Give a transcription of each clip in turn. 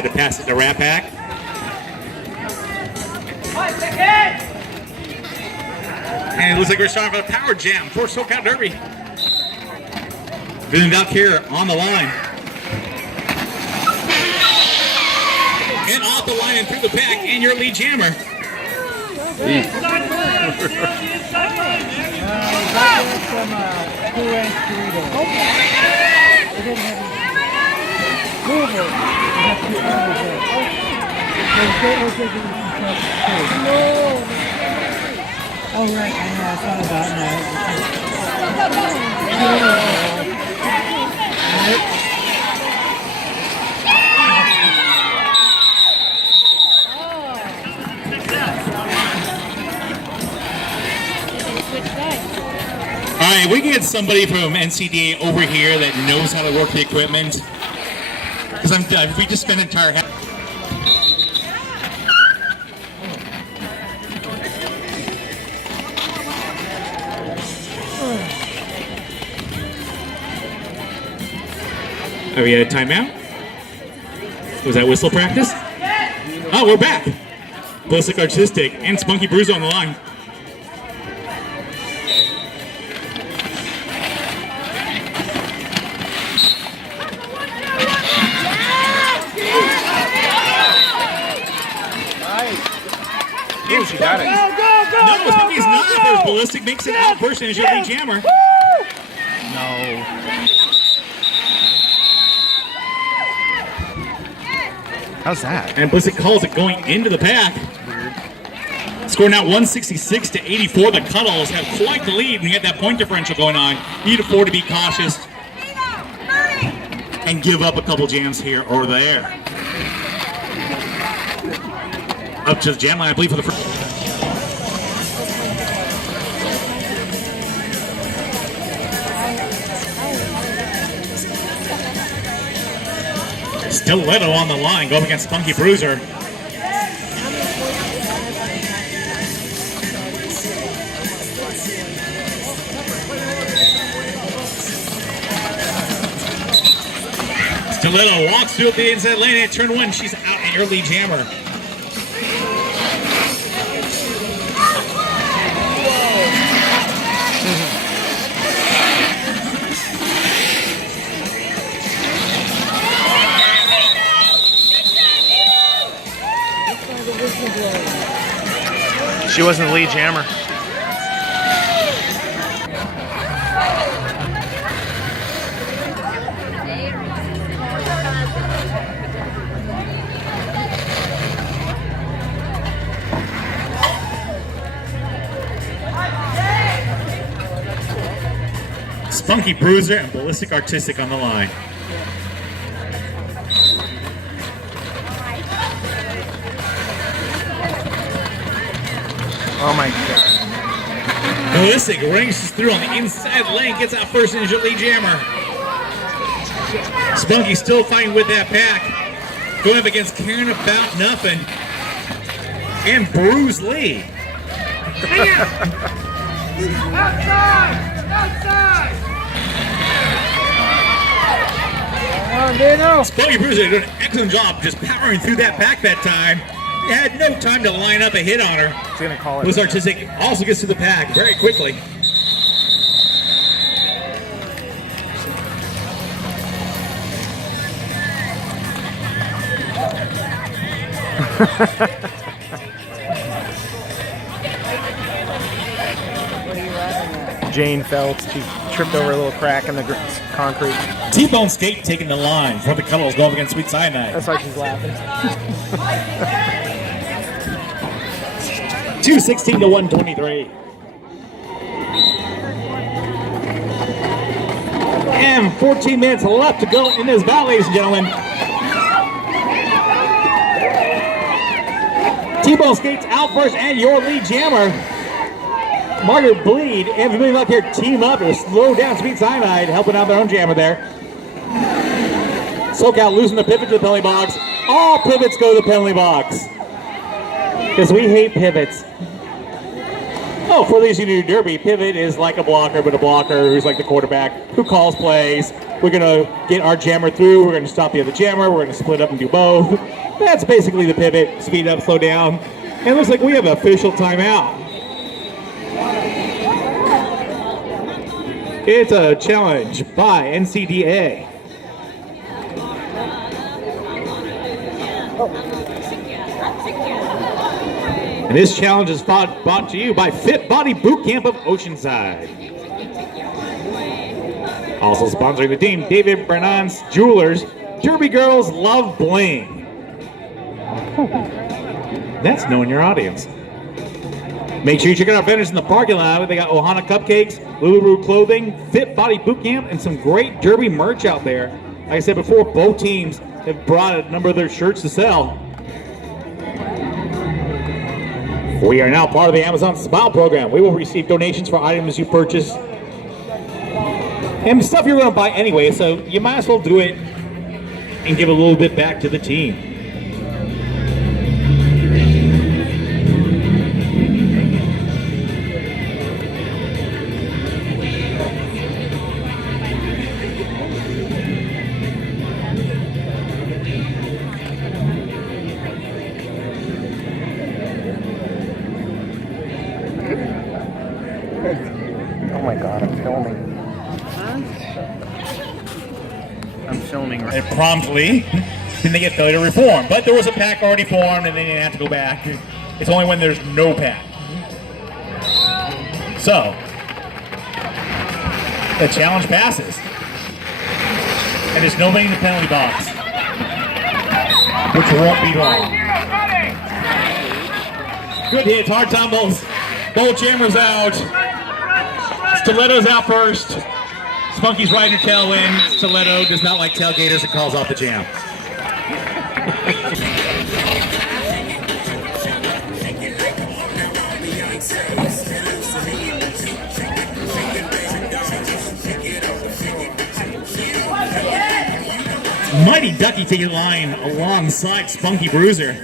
Had to pass it to Rat Pack. And it looks like we're starting with a power jam for SoCal Derby. Vivian Valkyrie on the line. And off the line and through the pack, and your lead jammer. Oh, right, I thought about that. All right, we can get somebody from NCDA over here that knows how to work the equipment. Because we just spent an entire half. Are we at a timeout? Was that whistle practice? Oh, we're back. Ballistic Artistic and Spunky Bruiser on the line. Oh, she got it. No, Spunky's not. There's Ballistic makes it out first and is your lead jammer. No. How's that? And Ballistic calls it going into the pack. Weird. Score now 166 to 84. The Cuddles have quite the lead. We got that point differential going on. You need a 4 to be cautious and give up a couple jams here or there. Up to the jam line, I believe, for the first. Stiletto on the line, going against Spunky Bruiser. Stiletto walks through the inside lane at turn 1. She's out and your lead jammer. She wasn't the lead jammer. Spunky Bruiser and Ballistic Artistic on the line. Oh my god. Ballistic ranges through on the inside lane, gets out first and is your lead jammer. Spunky still fighting with that pack. Going up against Karen About Nothing and Bruce Lee. Outside! Outside! Oh, Dino! Spunky Bruiser did an excellent job just powering through that pack that time. He had no time to line up a hit on her. He's gonna call it. Ballistic Artistic also gets to the pack very quickly. Jane Phelps, she tripped over a little crack in the concrete. T-Bone Skate taking the line for the Cuddles going against Sweet Cyanide. That's why she's laughing. 216 to 123. And 14 minutes left to go in this battle, ladies and gentlemen. T-Bone Skates out first and your lead jammer. Margaret Bleed and Familiar Luck here team up to slow down Sweet Cyanide, helping out their own jammer there. SoCal losing the pivot to the penalty box. All pivots go to the penalty box. Because we hate pivots. Oh, for these who do Derby, pivot is like a blocker, but a blocker who's like the quarterback who calls plays. We're going to get our jammer through. We're going to stop the other jammer. We're going to split up and do both. That's basically the pivot. Speed up, slow down. And it looks like we have an official timeout. It's a challenge by NCDA. And this challenge is brought to you by Fit Body Boot Camp of Oceanside. Also sponsoring the team, David Brennan's Jewelers. Derby Girls Love Bling. That's knowing your audience. Make sure you check out our vendors in the parking lot. They got Ohana Cupcakes, Lulu Clothing, Fit Body Boot Camp, and some great Derby merch out there. Like I said before, both teams have brought a number of their shirts to sell. We are now part of the Amazon Smile program. We will receive donations for items you purchase and stuff you're going to buy anyway, so you might as well do it and give a little bit back to the team. Oh my god, I'm filming. I'm filming right And promptly, then they get failure to reform. But there was a pack already formed and they didn't have to go back. It's only when there's no pack. So, the challenge passes. And there's nobody in the penalty box. Which won't be long. Good hits, hard tumbles. Both jammers out. Stiletto's out first. Spunky's riding her tailwind. Stiletto does not like tailgaters and calls off the jam. Mighty Ducky taking line alongside Spunky Bruiser.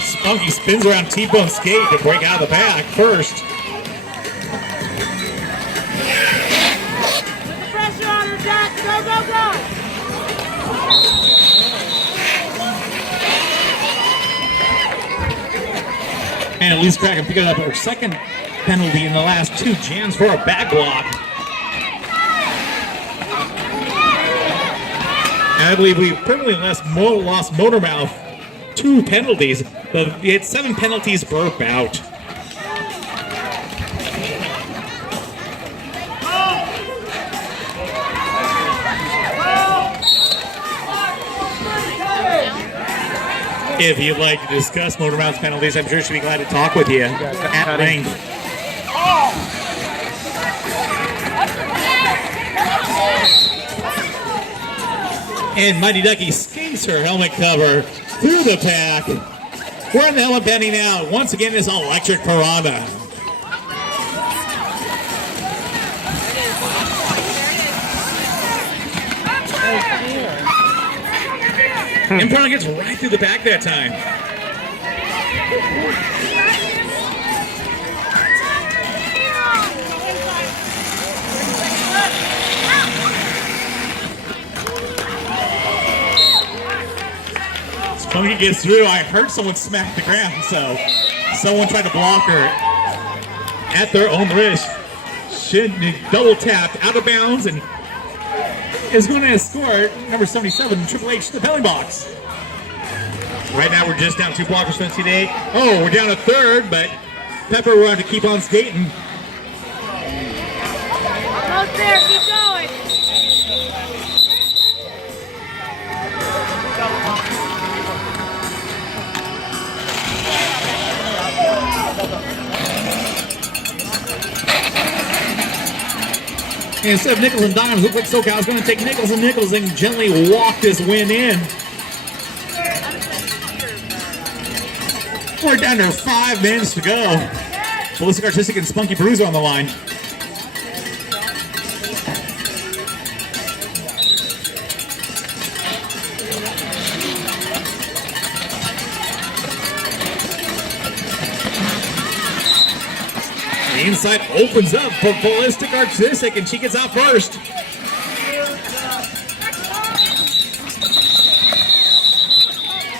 Spunky spins around T-bone skate to break out of the back first. Put the pressure on her, Jack. Go, go, go. And Elise Kraken picking up her second penalty in the last two jams for a back block. And I believe we've permanently lost Motormouth 2 penalties. We had 7 penalties per bout. If you'd like to discuss Motormouth's penalties, I'm sure she'd be glad to talk with you at length. And Mighty Ducky skates her helmet cover through the pack. Wearing the helmet bending out. Once again, this electric piranha. And piranha gets right through the back that time. Spunky gets through. I heard someone smack the ground, so someone tried to block her at their own risk. Double tapped out of bounds and is going to escort number 77, Triple H, to the penalty box. Right now we're just down 2 blockers for NCDA. Oh, we're down a third, but Pepper will have to keep on skating. Almost there. Keep going. And instead of nickels and dimes, look like SoCal is going to take nickels and nickels and gently walk this win in. We're down to 5 minutes to go. Ballistic Artistic and Spunky Bruiser on the line. outside opens up for Ballistic Artistic, and she gets out first.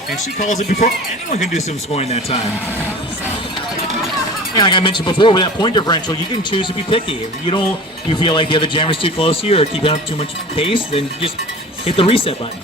And she calls it before anyone can do some scoring that time. Yeah, like I mentioned before, with that point differential, you can choose to be picky. If you feel like the other jammer's too close to you or keeping up too much pace, then just hit the reset button.